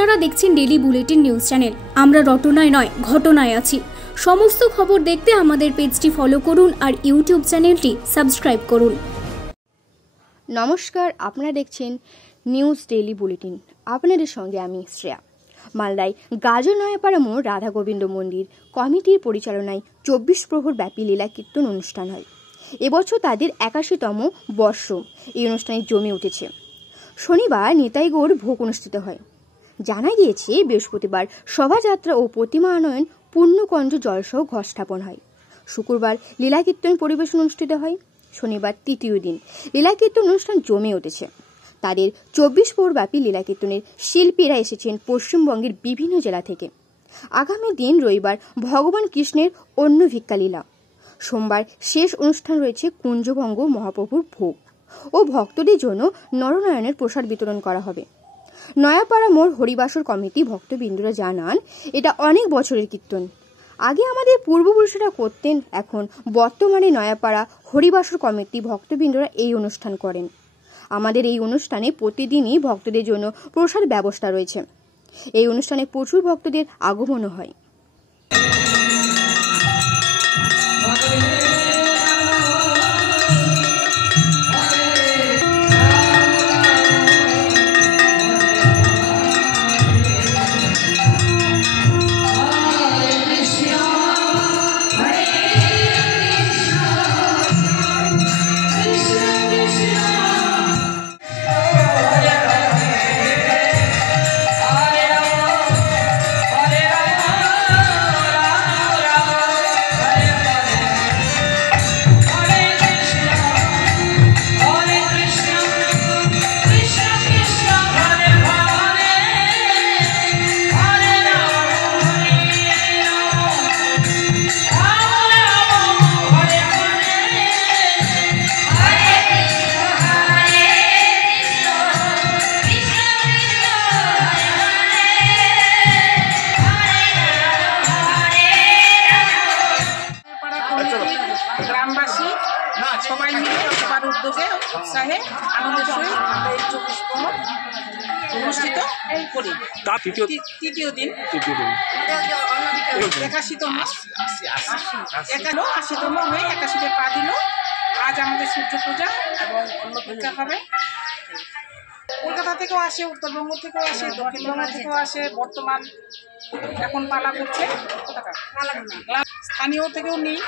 আপনারা দেখছেন daily bulletin news channel. আমরা রটনায় নয় ঘটনায় আছি। সমস্ত খবর দেখতে আমাদের পেজটি ফলো করুন আর ইউটিউব চ্যানেলটি সাবস্ক্রাইব করুন। নমস্কার, আপনারা দেখছেন নিউজ ডেইলি বুলেটিন। আপনাদের সঙ্গে আমি শ্রেয়া। মালদায় গাজর নয়াপাড়া মোড় রাধা গোবিন্দ মন্দির কমিটির পরিচালনায় 24 প্রহর ব্যাপী লীলা কীর্তন অনুষ্ঠান হয়। এবছর তাদের 81তম বর্ষ। এই অনুষ্ঠানে জমে উঠেছে। শনিবার নিতাই গৌর ভোগ অনুষ্ঠিত হয়। জানা গিয়েছে বৃহস্পতিবার শোভাযাত্রা ও প্রতিমা আনয়ন পূর্ণকঞ্জ জলসহ ঘট স্থাপন হয়। শুক্রবার লীলা কীর্তন পরিবেশন অনুষ্ঠিত হয়। শনিবার তৃতীয় দিন লীলা কীর্তন অনুষ্ঠান জমে উঠেছে। তাদের 24 প্রহর ব্যাপী লীলা কীর্তনের শিল্পীরা এসেছেন পশ্চিমবঙ্গের বিভিন্ন জেলা থেকে। আগামী দিন রবিবার ভগবান কৃষ্ণের অন্য ভিক্ষা লীলা। সোমবার শেষ অনুষ্ঠান রয়েছে কুঞ্জভঙ্গ মহাপ্রভুর ভোগ ও ভক্তদের জন্য নরনারায়ণের প্রসাদ বিতরণ করা হবে। নয়াপাড়া মোড় হরিবাসর কমিটি ভক্তবৃন্দরা জানান, এটা অনেক বছরের কীর্তন। আগে আমাদের পূর্বপুরুষরা করতেন, এখন বর্তমানে নয়াপাড়া হরিবাসর কমিটি ভক্তবৃন্দরা এই অনুষ্ঠান করেন। আমাদের এই অনুষ্ঠানে প্রতিদিনই ভক্তদের জন্য প্রসাদ ব্যবস্থা রয়েছে। এই অনুষ্ঠানে প্রচুর ভক্তদের আগমনও হয়। গ্রামবাসী সবাই মিলে সবার উদ্যোগে উৎসাহে আনন্দের সহিত আমরা এই 24 প্রহর অনুষ্ঠিত করি। তৃতীয় দিন 81তম হয়ে 81তে পা দিল। আজ আমাদের সূর্য পূজা এবং অন্ন পূজা হবে। কলকাতা থেকেও আসে, উত্তরবঙ্গ থেকেও আসে, দক্ষিণবঙ্গ থেকেও আসে। বর্তমান এখন পালা করছে স্থানীয় থেকেও নেই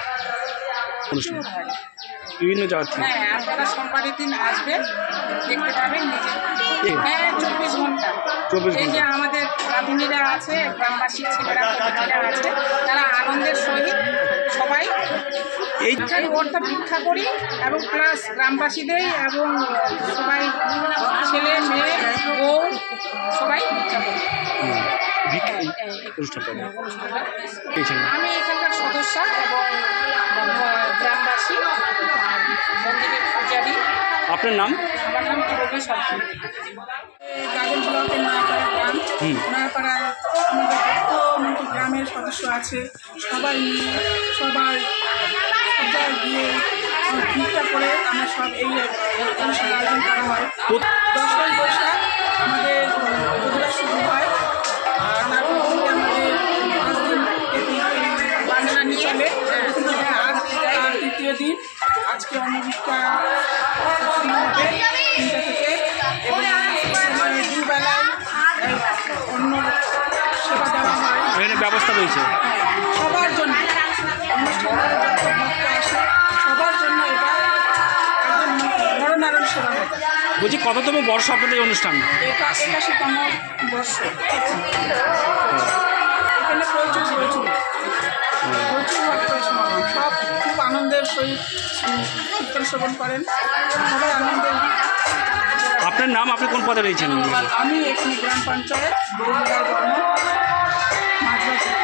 বিভিন্ন জায়গা থেকে। হ্যাঁ, আপনারা সোমবারের দিন আসবেন, দেখতে পাবেন নিজে। হ্যাঁ, 24 ঘন্টা। এই যে আমাদের রাঁধুনিরা আছে, গ্রামবাসী ছেলেরা আছে, তারা আনন্দের সহিত সবাই এই ওরটা ভিক্ষা করি এবং প্লাস গ্রামবাসীদের এবং সবাই ছেলে মেয়ে বউ সবাই ভিক্ষা করি। আমি এখানকার সদস্য এবং গ্রামবাসী মন্দিরের পূজারী। আপনার নাম? আমার নাম রবি সরকার। গাজন ব্লকের নয়াপাড়া গ্রাম। নয়াপাড়ায় আমাদের ভক্ত গ্রামের সদস্য আছে, সবাই নিয়ে সবাই পূজায় গিয়ে ভিক্ষা করে আমরা সব এই অনুষ্ঠান আয়োজন করা হয়। 10ই বৈশাখ আমাদের প্রতিবার শুরু হয়। তারপর থেকে আমাদের 5 দিন বাজনা নিয়ে চলে। আজ তার তৃতীয় দিন। আজকে অন্নভিক্ষা শুরু হবে 3টা থেকে এবং দুবেলায় অন্য সেবা দেওয়া হয়। এখানে ব্যবস্থা রয়েছে সবার জন্য। অনুষ্ঠানের যত ভক্ত আসে সবার জন্য এটা একদম নরনারায়ণ সেবা হবে। বলছি, কততম বর্ষ আপনাদের অনুষ্ঠান? এটা 81তম বর্ষ। এখানে প্রচুর ভক্ত সব খুব আনন্দের সহিত কীর্তন শ্রবণ করেন। সবাই আনন্দের। আপনার নাম? আপনি কোন পদে রয়েছেন? আমি এখানে গ্রাম পঞ্চায়েত বর্মা মাঝবাজার।